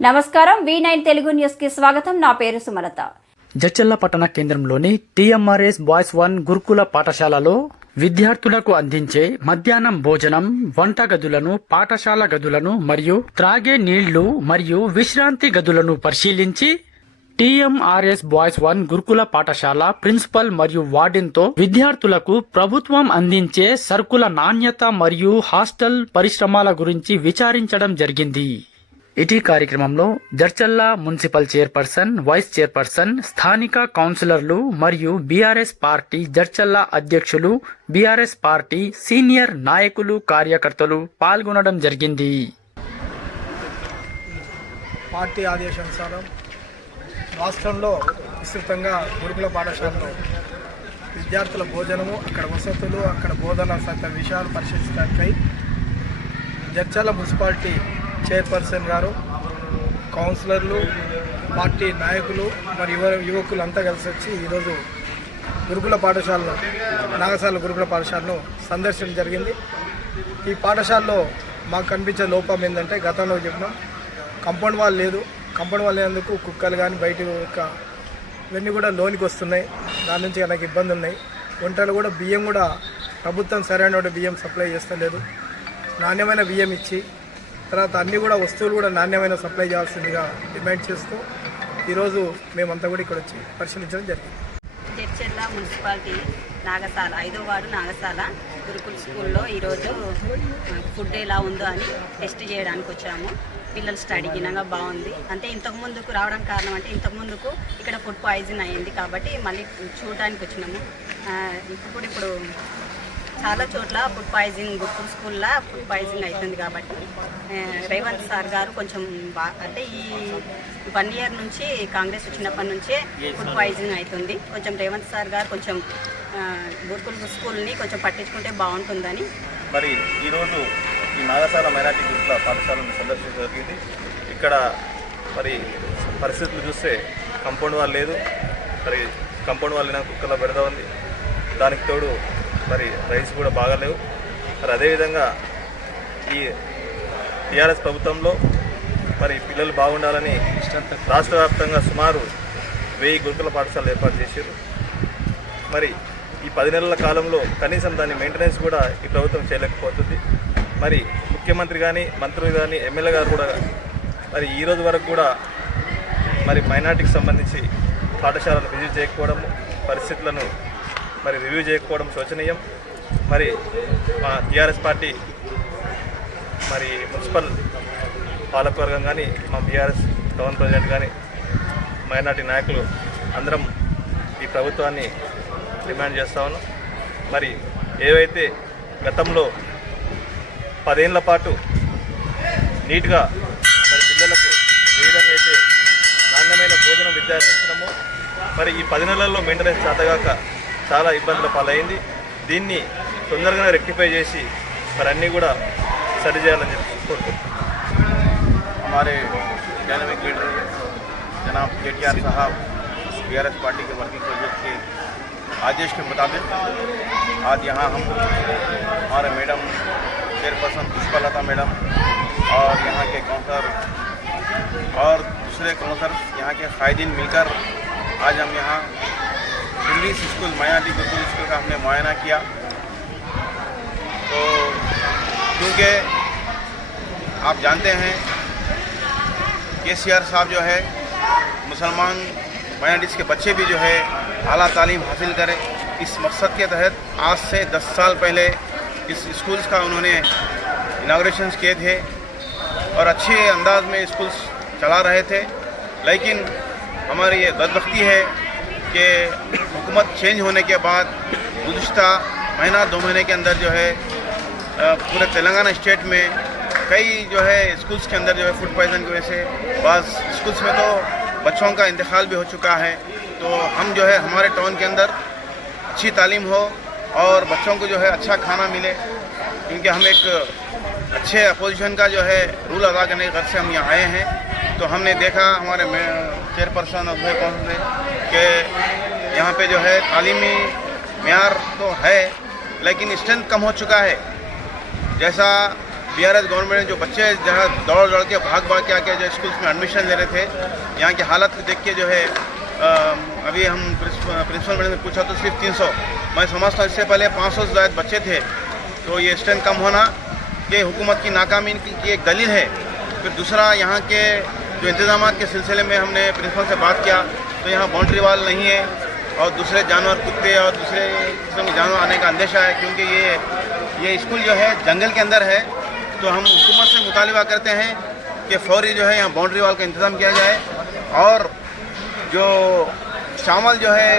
నమస్కారం V nine Telugu న్యూస్కి స్వాగతం. నా పేరు సుమలత. జడ్చల్ల పట్టణ కేంద్రంలోని టీఎంఆర్ఎస్ బాయ్స్ వన్ గురుకుల పాఠశాలలో విద్యార్థులకు అందించే మధ్యాహ్నం భోజనం వంట గదులను పాఠశాల గదులను మరియు త్రాగే నీళ్ళు మరియు విశ్రాంతి గదులను పరిశీలించి టీఎంఆర్ఎస్ బాయ్స్ వన్ గురుకుల పాఠశాల ప్రిన్సిపల్ మరియు వార్డెన్తో విద్యార్థులకు ప్రభుత్వం అందించే సరుకుల నాణ్యత మరియు హాస్టల్ పరిశ్రమల గురించి విచారించడం జరిగింది. ఇటీ కార్యక్రమంలో జర్చల్లా మున్సిపల్ చైర్పర్సన్ వైస్ చైర్పర్సన్ స్థానిక కౌన్సిలర్లు మరియు బీఆర్ఎస్ పార్టీ జర్చల్లా అధ్యక్షులు బీఆర్ఎస్ పార్టీ సీనియర్ నాయకులు కార్యకర్తలు పాల్గొనడం జరిగింది. పార్టీ ఆదేశానుసారం రాష్ట్రంలో విస్తృతంగా గురుకుల పాఠశాలలో విద్యార్థుల భోజనము అక్కడ వసతులు అక్కడ బోధన సకల విషయాలు పరిశీలించడానికై జడ్చల మున్సిపాలిటీ చైర్పర్సన్ గారు కౌన్సిలర్లు పార్టీ నాయకులు మరి యువ యువకులు అంతా కలిసి వచ్చి ఈరోజు గురుకుల పాఠశాలలో నాగసాల గురుకుల పాఠశాలను సందర్శన జరిగింది. ఈ పాఠశాలలో మాకు కనిపించే లోపం ఏంటంటే గతంలో చెప్పినాం కంపౌండ్ వాల్ లేదు. కంపౌండ్ వాల్ లేనందుకు కుక్కలు కానీ బయట యొక్క ఇవన్నీ కూడా లోనికి వస్తున్నాయి. దాని నుంచి నాకు ఇబ్బంది ఉన్నాయి. వంటలు కూడా బియ్యం కూడా ప్రభుత్వం సరైన బియ్యం సప్లై చేస్తలేదు. నాణ్యమైన బియ్యం ఇచ్చి తర్వాత అన్నీ కూడా వస్తువులు కూడా నాణ్యమైన సప్లై చేయాల్సిందిగా డిమాండ్ చేస్తూ ఈరోజు మేమంతా కూడా ఇక్కడ వచ్చి పరిశీలించడం జరిగింది. చర్చెర్ల మున్సిపాలిటీ నాగసాల ఐదో వార్డు నాగసాల గురుకుల స్కూల్లో ఈరోజు ఫుడ్ ఎలా ఉందో అని టెస్ట్ చేయడానికి వచ్చాము. పిల్లలు స్టడీ గినంగా బాగుంది. అంటే ఇంతకు ముందుకు రావడం కారణం అంటే ఇంతకు ముందుకు ఇక్కడ ఫుడ్ పాయిజన్ అయ్యింది కాబట్టి మళ్ళీ చూడడానికి వచ్చినాము. ఇప్పుడు ఇప్పుడు చాలా చోట్ల ఫుడ్ పాయిజన్ గురుకుల స్కూల్లో ఫుడ్ పాయిజన్ అవుతుంది కాబట్టి రేవంత్ సార్ గారు కొంచెం బా అంటే ఈ వన్ ఇయర్ నుంచి కాంగ్రెస్ వచ్చినప్పటి నుంచే ఫుడ్ పాయిజన్ అవుతుంది కొంచెం రేవంత్ సార్ గారు కొంచెం ఆ, గురుకుల స్కూల్ని కొంచెం పట్టించుకుంటే బాగుంటుందని. మరి ఈరోజు ఈ నాగశాల మైనార్టీ గురుకుల పాఠశాలను సందర్శించడం జరిగింది. ఇక్కడ మరి పరిస్థితులు చూస్తే కంపౌండ్ వాళ్ళు లేదు. మరి కంపౌండ్ వాల్ లేని కుక్కల పెడతా ఉంది. దానికి తోడు మరి రైస్ కూడా బాగాలేవు మరి అదేవిధంగా ఈ టీఆర్ఎస్ ప్రభుత్వంలో మరి పిల్లలు బాగుండాలని రాష్ట్ర వ్యాప్తంగా సుమారు వెయ్యి గురుకుల పాఠశాలలు ఏర్పాటు చేశారు. మరి ఈ పది నెలల కాలంలో కనీసం దాని మెయింటెనెన్స్ కూడా ఈ ప్రభుత్వం చేయలేకపోతుంది. మరి ముఖ్యమంత్రి కానీ మంత్రులు కానీ ఎమ్మెల్యే గారు కూడా మరి ఈ రోజు వరకు కూడా మరి మైనార్టీకి సంబంధించి పాఠశాలను విజిట్ చేయకపోవడము పరిస్థితులను మరి రివ్యూ చేయకపోవడం శోచనీయం. మరి మా టీఆర్ఎస్ పార్టీ మరి మున్సిపల్ పాలకవర్గం కానీ మా బీఆర్ఎస్ టౌన్ ప్రెసిడెంట్ కానీ మైనార్టీ నాయకులు అందరం ఈ ప్రభుత్వాన్ని డిమాండ్ చేస్తా ఉన్నాం. మరి ఏవైతే గతంలో పదేళ్ళ పాటు నీట్గా మరి పిల్లలకు ఏ విధంగా అయితే నాణ్యమైన భోజనం విద్య అందించడమో మరి ఈ పది నెలల్లో మెయింటెనెన్స్ చేతగాక చాలా ఇబ్బందుల పాలైంది దీన్ని తొందరగానే రెక్టిఫై చేసి మరి అన్నీ కూడా సరిచేయాలని చెప్పి కోరుకుంటున్నాం हमारे डायनामिक लीडर जनाब के टी आर साहब बी आर एस पार्टी के वर्किंग प्रोजेक्ट के आदेश के मुताबिक आज यहाँ हम हमारे मैडम चेयरपर्सन पुष्पलता मैडम और यहाँ के काउंसलर और दूसरे काउंसलर यहाँ के कायदीन मिलकर आज हम यहाँ इंग्लिश स्कूल मायाटी गुरुकुल स्कूल का हमने मुआयना किया। तो क्योंकि आप जानते हैं के सी आर साहब जो है, मुसलमान माइनॉरिटीज़ के बच्चे भी जो है अला तालीम हासिल करें। इस मकसद के तहत आज से 10 साल पहले इस स्कूल्स का उन्होंने इनाग्रेशन किए थे और अच्छे अंदाज में स्कूल्स चला रहे थे। लेकिन हमारी ये बदबख्ती है कि हुकूमत चेंज होने के बाद गुज्त महीना, दो महीने के अंदर जो है पूरे तेलंगाना स्टेट में कई जो है स्कूल्स के अंदर जो है फ़ूड पॉइजन की वजह से बस स्कूल्स में तो बच्चों का इंतकाल भी हो चुका है। तो हम जो है, हमारे टाउन के अंदर अच्छी तालीम हो और बच्चों को जो है अच्छा खाना मिले। क्योंकि हम एक अच्छे अपोजिशन का जो है रूल अदा करने के घर से हम यहाँ आए हैं। तो हमने देखा, हमारे चेयरपर्सन और कौंसिल ने कि यहाँ पे जो है तालीमी मैार तो है लेकिन स्ट्रेंथ कम हो चुका है। जैसा बीआरएस गवर्नमेंट ने जो बच्चे जहाँ दौड़ दौड़ के भाग भाग के आके जो स्कूल्स में एडमिशन ले रहे थे यहाँ की हालत देख के जो है अ, अभी हम प्रिंसिपल मैडम ने पूछा तो सिर्फ़ 300 मैं समझता हूँ इससे पहले 500 से ज़्यादा बच्चे थे तो ये स्ट्रेंथ कम होना ये हुकूमत की नाकामी की एक दलील है। फिर दूसरा यहाँ के जो इंतज़ाम के सिलसिले में हमने प्रिंसिपल से बात किया तो यहाँ बाउंड्री वाल नहीं है और दूसरे जानवर कुत्ते और दूसरे किस्म के जानवर आने का अंदेशा है क्योंकि ये ये स्कूल जो है जंगल के अंदर है। तो हम हुकूमत से मुतालबा करते हैं कि फौरी जो है यहाँ बाउंड्री वाल का इंतज़ाम किया जाए और जो चावल जो है,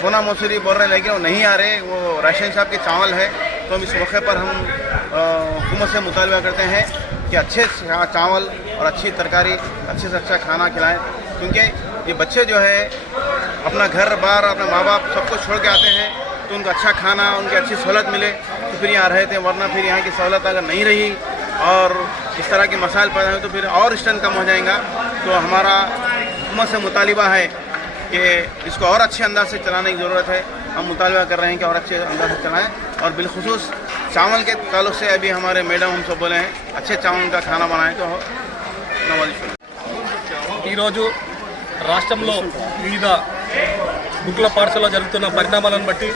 सोना मसूरी बोल रहे हैं, लेकिन वो नहीं आ रहे। वो राशन साहब के चावल है। तो हम इस मौके पर हम हुकूमत से मुतालबा करते हैं कि अच्छे चावल और अच्छी तरकारी, अच्छे से अच्छा खाना खिलाएँ। क्योंकि ये बच्चे जो है अपना घर बार अपने माँ बाप सब कुछ छोड़ के आते हैं तो उनको अच्छा खाना उनकी अच्छी सहूलत मिले तो फिर यहाँ रहते हैं वरना फिर यहाँ की सहूलत अगर नहीं रही और इस तरह के मसाइल पैदा हुए तो फिर और स्ट्रेंथ कम हो जाएगा तो हमारा हुकूमत से मुतालबा है कि इसको और अच्छे अंदाज से चलाने की ज़रूरत है हम मुतालबा कर रहे हैं कि और अच्छे अंदाज से चलाएं और बिलखसूस चावल के ताल्लुक से अभी हमारे मैडम हम सब बोले हैं अच्छे चावल का खाना बनाएं तो नवाज ఈరోజు రాష్ట్రంలో వివిధ బుక్ల పాఠశాలలో జరుగుతున్న పరిణామాలను బట్టి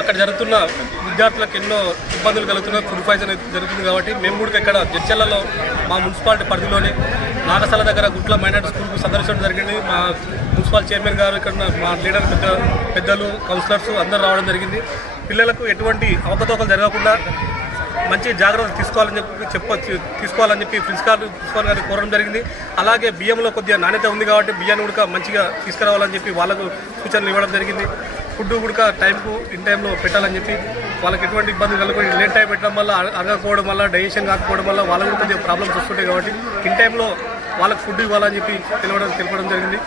అక్కడ జరుగుతున్న విద్యార్థులకు ఎన్నో ఇబ్బందులు కలుగుతున్న ఫుడ్ పాయిజన్ జరుగుతుంది కాబట్టి మేము కూడా ఇక్కడ జడ్చెల్లలో మా మున్సిపాలిటీ పరిధిలోని నాగసాల దగ్గర గుట్ల మైనార్టీ స్కూల్కు సందర్శించడం జరిగింది. మా మున్సిపల్ చైర్మన్ గారు ఇక్కడ మా లీడర్ పెద్ద పెద్దలు కౌన్సిలర్స్ అందరూ రావడం జరిగింది. పిల్లలకు ఎటువంటి అవకతవకలు జరగకుండా మంచి జాగ్రత్తలు తీసుకోవాలని చెప్పి చెప్ప తీసుకోవాలని చెప్పి ప్రిన్సిపాల్ ప్రిన్సిపాల్ గారికి కోరడం జరిగింది. అలాగే బియ్యంలో కొద్దిగా నాణ్యత ఉంది కాబట్టి బియ్యాన్ని కూడా మంచిగా తీసుకురావాలని చెప్పి వాళ్ళకు సూచనలు ఇవ్వడం జరిగింది. ఫుడ్ కూడా టైంకు ఇన్ టైంలో పెట్టాలని చెప్పి వాళ్ళకి ఎటువంటి ఇబ్బంది కలగకుండా లేట్ టైం పెట్టడం వల్ల అరగకపోవడం వల్ల డైజెషన్ కాకపోవడం వల్ల వాళ్ళకు కూడా కొద్దిగా ప్రాబ్లమ్స్ వస్తుంటాయి కాబట్టి ఇన్ టైంలో వాళ్ళకి ఫుడ్ ఇవ్వాలని చెప్పి తెలవడం తెలపడం జరిగింది.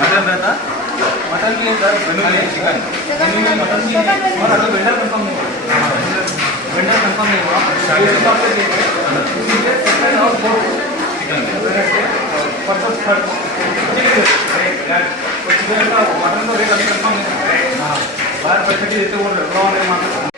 मटन रहता मटन के अंदर बनी चिकन मटन की और अगर वेंडर कंफर्म नहीं हुआ वेंडर कंफर्म नहीं हुआ और फोर्थ चिकन परसों थर्ड चिकन का मटन तो रेट अभी कंफर्म नहीं बाहर पैसे भी देते वो लॉ नहीं मानते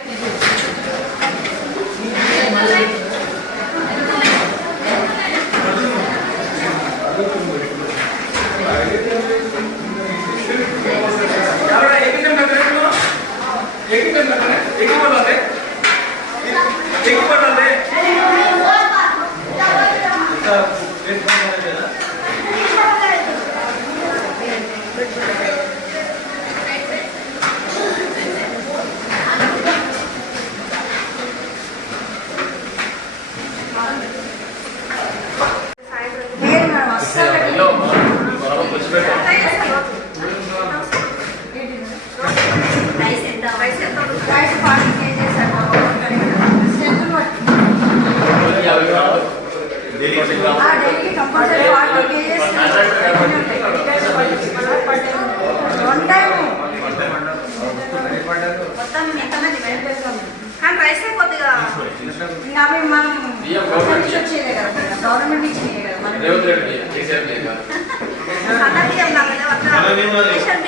బియ్యం లాగా అట్లా కదా గవర్నమెంట్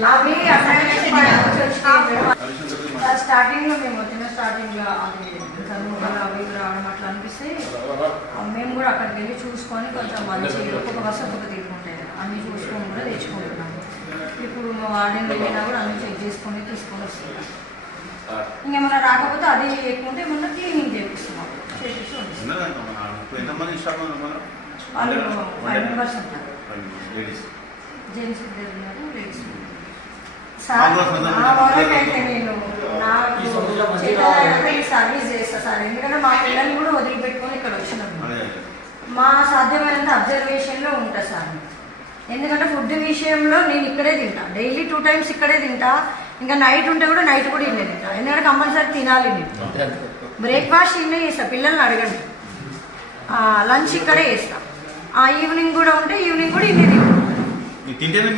లాగా అవి స్టార్టింగ్లో మేము వచ్చిన స్టార్టింగ్లో అది కనుమలు అవి రావడం అట్లా అనిపిస్తే మేము కూడా అక్కడికి వెళ్ళి చూసుకొని కొంచెం మంచి ఒక్కొక్క బస్సు ఒక్కొక్క తీసుకుంటాయి అన్ని చూసుకొని కూడా తెచ్చుకుంటున్నాము ఇప్పుడు మా వాడిని వెళ్ళినా కూడా అన్ని చెక్ చేసుకొని తీసుకొని వస్తున్నాం ఇంకేమైనా రాకపోతే అది ఎక్కువ ఉంటే మొన్న క్లీనింగ్ చేపిస్తున్నాం. వాళ్ళు ఫైవ్ మెంబర్స్ ఉంటారు. జెంట్స్ ఇద్దరు ఉన్నారు లేడీస్ సార్ వాళ్ళకైతే నేను నాకు సర్వీస్ చేస్తా సార్. ఎందుకంటే మా పిల్లల్ని కూడా వదిలిపెట్టుకొని ఇక్కడ అదే మా సాధ్యమైనంత అబ్జర్వేషన్లో ఉంటా సార్. ఎందుకంటే ఫుడ్ విషయంలో నేను ఇక్కడే తింటా. డైలీ టూ టైమ్స్ ఇక్కడే తింటా. ఇంకా నైట్ ఉంటే కూడా నైట్ కూడా ఇల్లే తింటా. ఎందుకంటే కంపల్సరీ తినాలి నేను. బ్రేక్ఫాస్ట్ ఇల్లే చేస్తా. పిల్లల్ని అడగండి లంచ్ ఇక్కడే చేస్తా. ఆ ఈవినింగ్ కూడా ఉంటే ఈవినింగ్ కూడా ఇల్లే తింటా. తింటేనే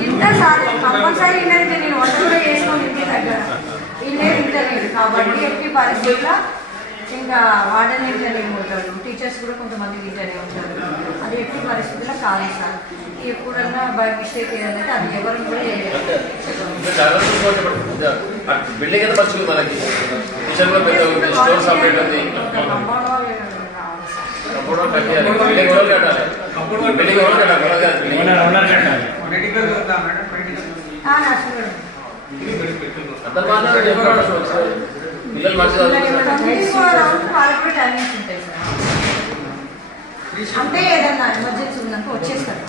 తింటా సార్ కంపల్సరీ ఇల్లే తింటా. నేను వంట కూడా చేసుకొని ఇంటి దగ్గర. ఇల్లే తింటా నేను. కాబట్టి ఎట్టి పరిస్థితుల్లో ఇంకా వార్డెన్ తింటూనే ఉంటారు టీచర్స్ కూడా కొంతమంది తింటూనే ఉంటారు. అది ఎట్టి పరిస్థితుల్లో కాదు సార్. ఎప్పుడన్నా బై మిస్టేక్ ఏదైతే అది ఎవరు కూడా చేయలేదు. బిల్డింగ్ ఎంత మంచిగా ఉంది మనకి కిచెన్లో పెద్ద ఉంది స్టోర్ సపరేట్ ఉంది కంపౌండ్ వాళ్ళు రావాలి సార్. కంపౌండ్ వాల్ కట్టాలి బిల్డింగ్ ఎవరు కట్టాలి బిల్డింగ్ ఎవరు కట్టాలి మనకు కాదు అంటే ఏదన్నా ఎమర్జెన్సీ ఉందనుకో వచ్చేస్తారు.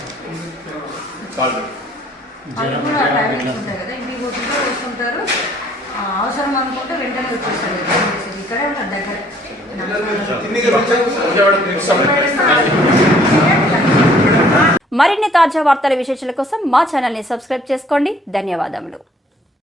వాళ్ళు కూడా టైమింగ్స్ ఉంటాయి కదా. ఇంటికి పోతుంటారు వస్తుంటారు. ఆ, అవసరం అనుకుంటే వెంటనే వచ్చేస్తారు. ఇక్కడే ఉంటారు దగ్గర. మరిన్ని తాజా వార్తల విశేషాల కోసం మా ఛానల్ని సబ్స్క్రైబ్ చేసుకోండి. ధన్యవాదములు.